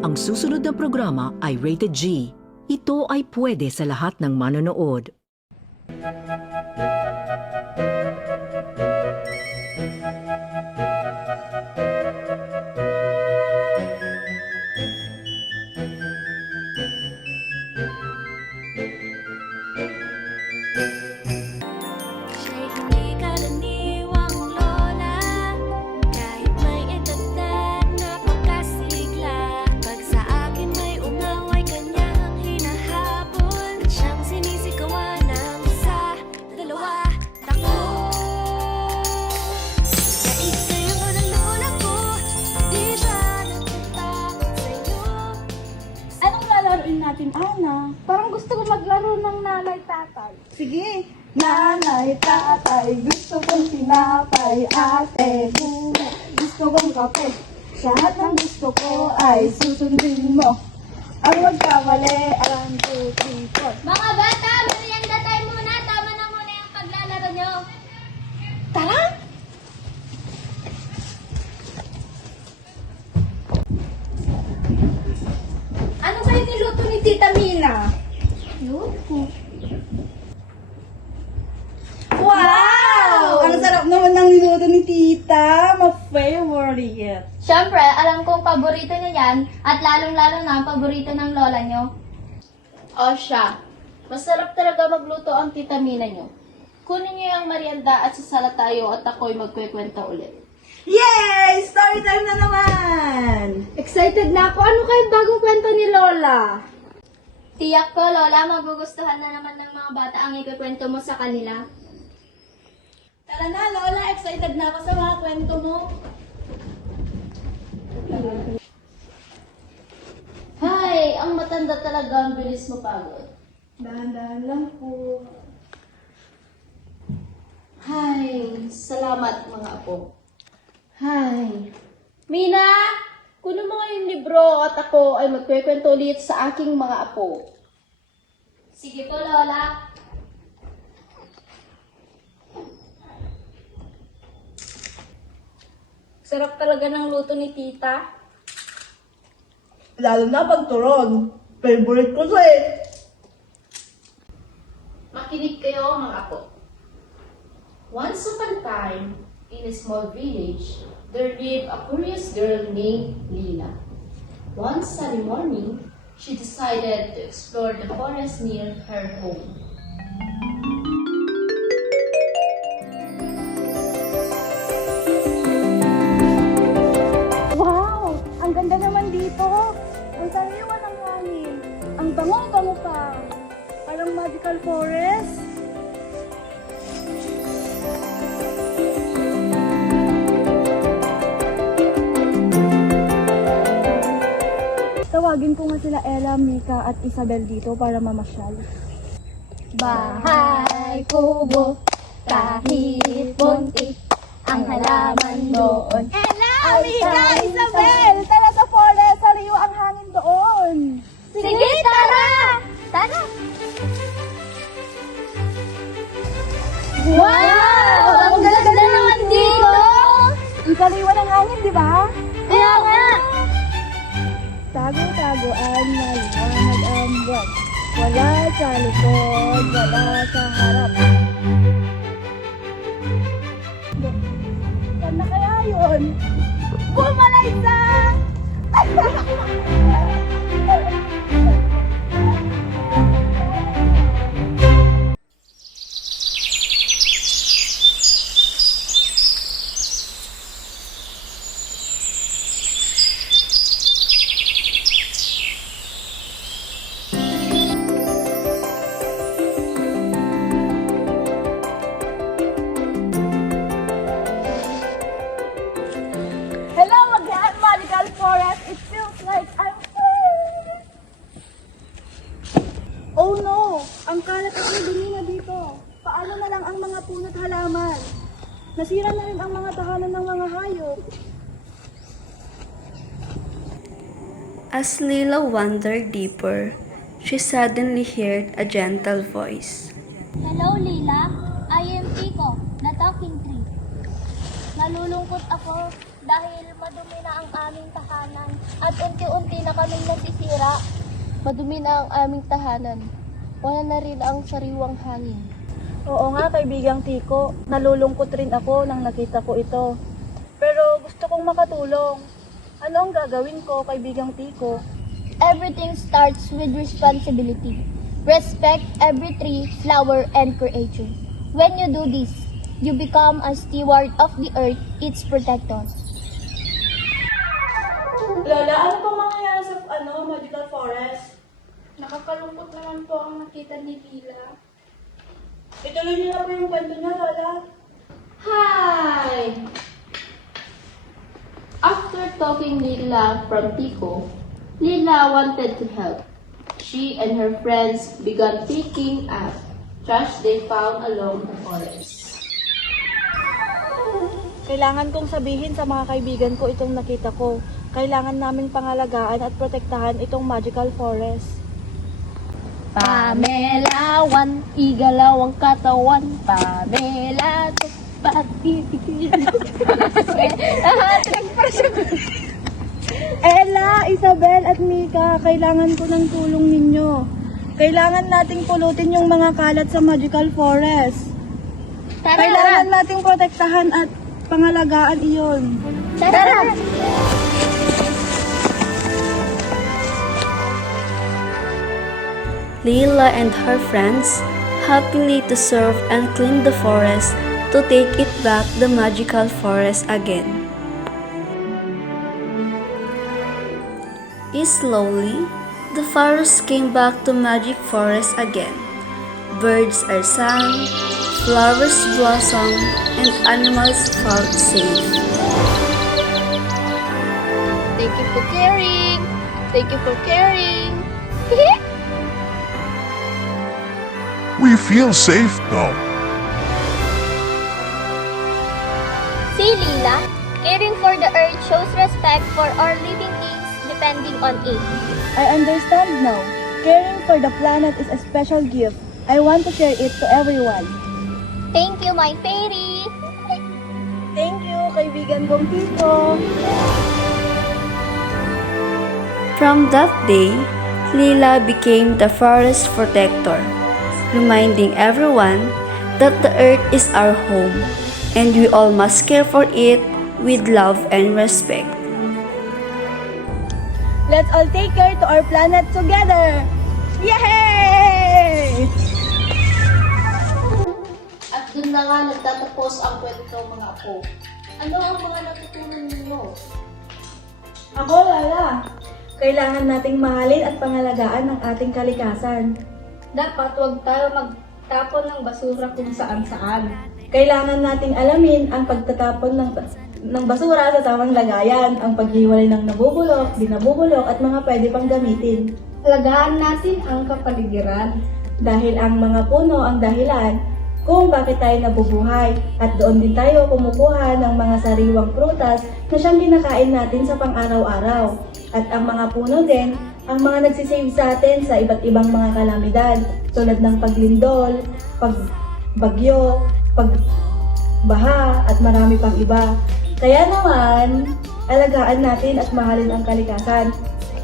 Ang susunod na programa ay Rated G. Ito ay pwede sa lahat ng manonood. Siya'y hindi karaniwang lola, kahit may edad na napakasigla. Pag sa akin may umaway, kanyang hinahabol, at siyang sinisigawan ng isa, dalawa, takbo. Naisayo ng lola ko, di siya natatakot sa'yo. Anong lalaroin natin, Ana? Parang gusto ko maglaro ng nanay-tatay. Sige. Nanay, tatay, gusto kong tinapay, ate, bumo, gusto kong kape. Lahat ng gusto ko ay susundin mo. Ang magkamali, 1, 2, 3, 4. Mga bata, merienda tayo muna. Tama na muna yung paglalaro nyo. Tara! Ano kayo niluto ni Tita Mina? Yuko. Wow! Ang sarap naman ng niluto ni Tita. Ma-favorite. Siyempre, alam kong paborito niya yan at lalong-lalo na ang paborito ng lola niyo. O siya, masarap talaga magluto ang tita Mina nyo. Kunin niyo yung merienda at sasala tayo at ako'y magkwekwenta ulit. Yay! Story time na naman! Excited na ako. Ano kayong bagong kwento ni Lola? Tiyak ko, lola, magugustuhan na naman ng mga bata ang ikukwento mo sa kanila. Tara na, Lola. Excited na ako sa mga kwento mo. Hay, ang matanda talaga ang bilis mo pagod. Dahan-dahan lang po. Hay, salamat mga apo. Hay. Mina, kunin mo nga yung libro at ako ay magkwekwento ulit sa aking mga apo. Sige po, lola. Sarap talaga ng luto ni tita. Lalo na pag turon. Favorite ko siya eh. Makinig kayo mga apo. Once upon a time, in a small village, there lived a curious girl named Lila. One sunny morning, she decided to explore the forest near her home. Wow! Ang ganda naman dito. Ang sariwa ng hangin. Ang bango-bango pa. Parang magical forest. Tawagin ko nga sila Ella, Mika at Isabel dito para mamasyal. Bahay kubo, kahit bunti, ang halaman doon. Ella, Mika, Isabel! Tara sa forest! Sariwa ang hangin doon! Sige, tara! Tara! Wow! Ang ganda naman dito! Ang sariwa ng hangin, di ba? Kaya nga! Tago-tagoan, maliwanag ang buwan. Wala sa likod, wala sa harap. Saan na kaya yun? Bumalaysa! Hello, Magyan Magical Forest. It feels like I'm free. Oh no! Ang kalat at dumi na dito. Paano na lang ang mga puno at halaman? Nasira na rin ang mga tahanan ng mga hayop. As Lila wandered deeper, she suddenly heard a gentle voice. Hello, Lila. I am Tico, the talking tree. Nalulungkot ako dahil madumi na ang ang aming tahanan at unti-unti na kaming nasisira. Madumi na ang aming tahanan. Wala na rin ang sariwang hangin. Oo nga, kaibigang Tiko. Nalulungkot rin ako nang nakita ko ito. Pero gusto kong makatulong. Ano ang gagawin ko, kaibigang Tiko? Everything starts with responsibility. Respect every tree, flower, and creature. When you do this, you become a steward of the earth, its protector. Lola, ano pong mangyayari sa Magical Forest? Nakakalungkot naman po ang nakita ni Lila. Ituloy niyo na po yung kwento niya, Lola. Hi! After talking Lila from Tico, Lila wanted to help. She and her friends began picking up trash they found along the forest. Kailangan kong sabihin sa mga kaibigan ko itong nakita ko. Kailangan naming pangalagaan at protektahan itong Magical Forest. Pamela, igalaw ang katawan. Pamela, Ella, Isabel at Mika, kailangan ko ng tulong ninyo. Kailangan nating pulutin yung mga kalat sa Magical Forest. Kailangan nating protektahan at pangalagaan iyon. Tara! Leila and her friends happily to serve and clean the forest to take it back the magical forest again. Slowly, the forest came back to magic forest again. Birds are sang, flowers blossom, and animals felt safe. Thank you for caring. Thank you for caring. We feel safe now. See, Lila, caring for the earth shows respect for our living things depending on it. I understand now. Caring for the planet is a special gift. I want to share it to everyone. Thank you, my fairy. Thank you, kaibigan kong Tito. From that day, Leila became the forest protector, reminding everyone that the earth is our home and we all must care for it with love and respect. Let's all take care to our planet together! Yay! At dun na nga nagtatapos ang kwento mga apo. Ano ang mga natutunan ninyo? Ako, Lala. Kailangan nating mahalin at pangalagaan ang ating kalikasan. Dapat huwag tayo magtapon ng basura kung saan-saan. Kailangan nating alamin ang pagtatapon ng basura sa tamang lagayan, ang paghiwalay ng nabubulok, di nabubulok at mga pwede pang gamitin. Alagaan natin ang kapaligiran. Dahil ang mga puno ang dahilan kung bakit tayo nabubuhay at doon din tayo kumukuha ng mga sariwang prutas na siyang kinakain natin sa pang-araw-araw. At ang mga puno din ang mga nagsisave sa atin sa iba't ibang mga kalamidad tulad ng paglindol, pagbagyo, pagbaha at marami pang iba. Kaya naman, alagaan natin at mahalin ang kalikasan.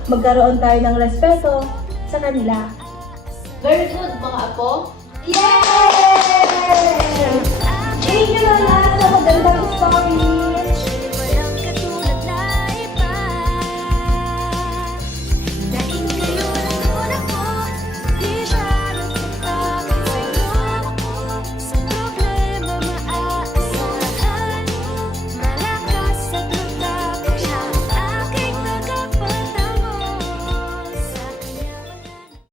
Magkaroon tayo ng respeto sa kanila. Very good mga apo. Yay! Thank you, Lola, sa magandang story.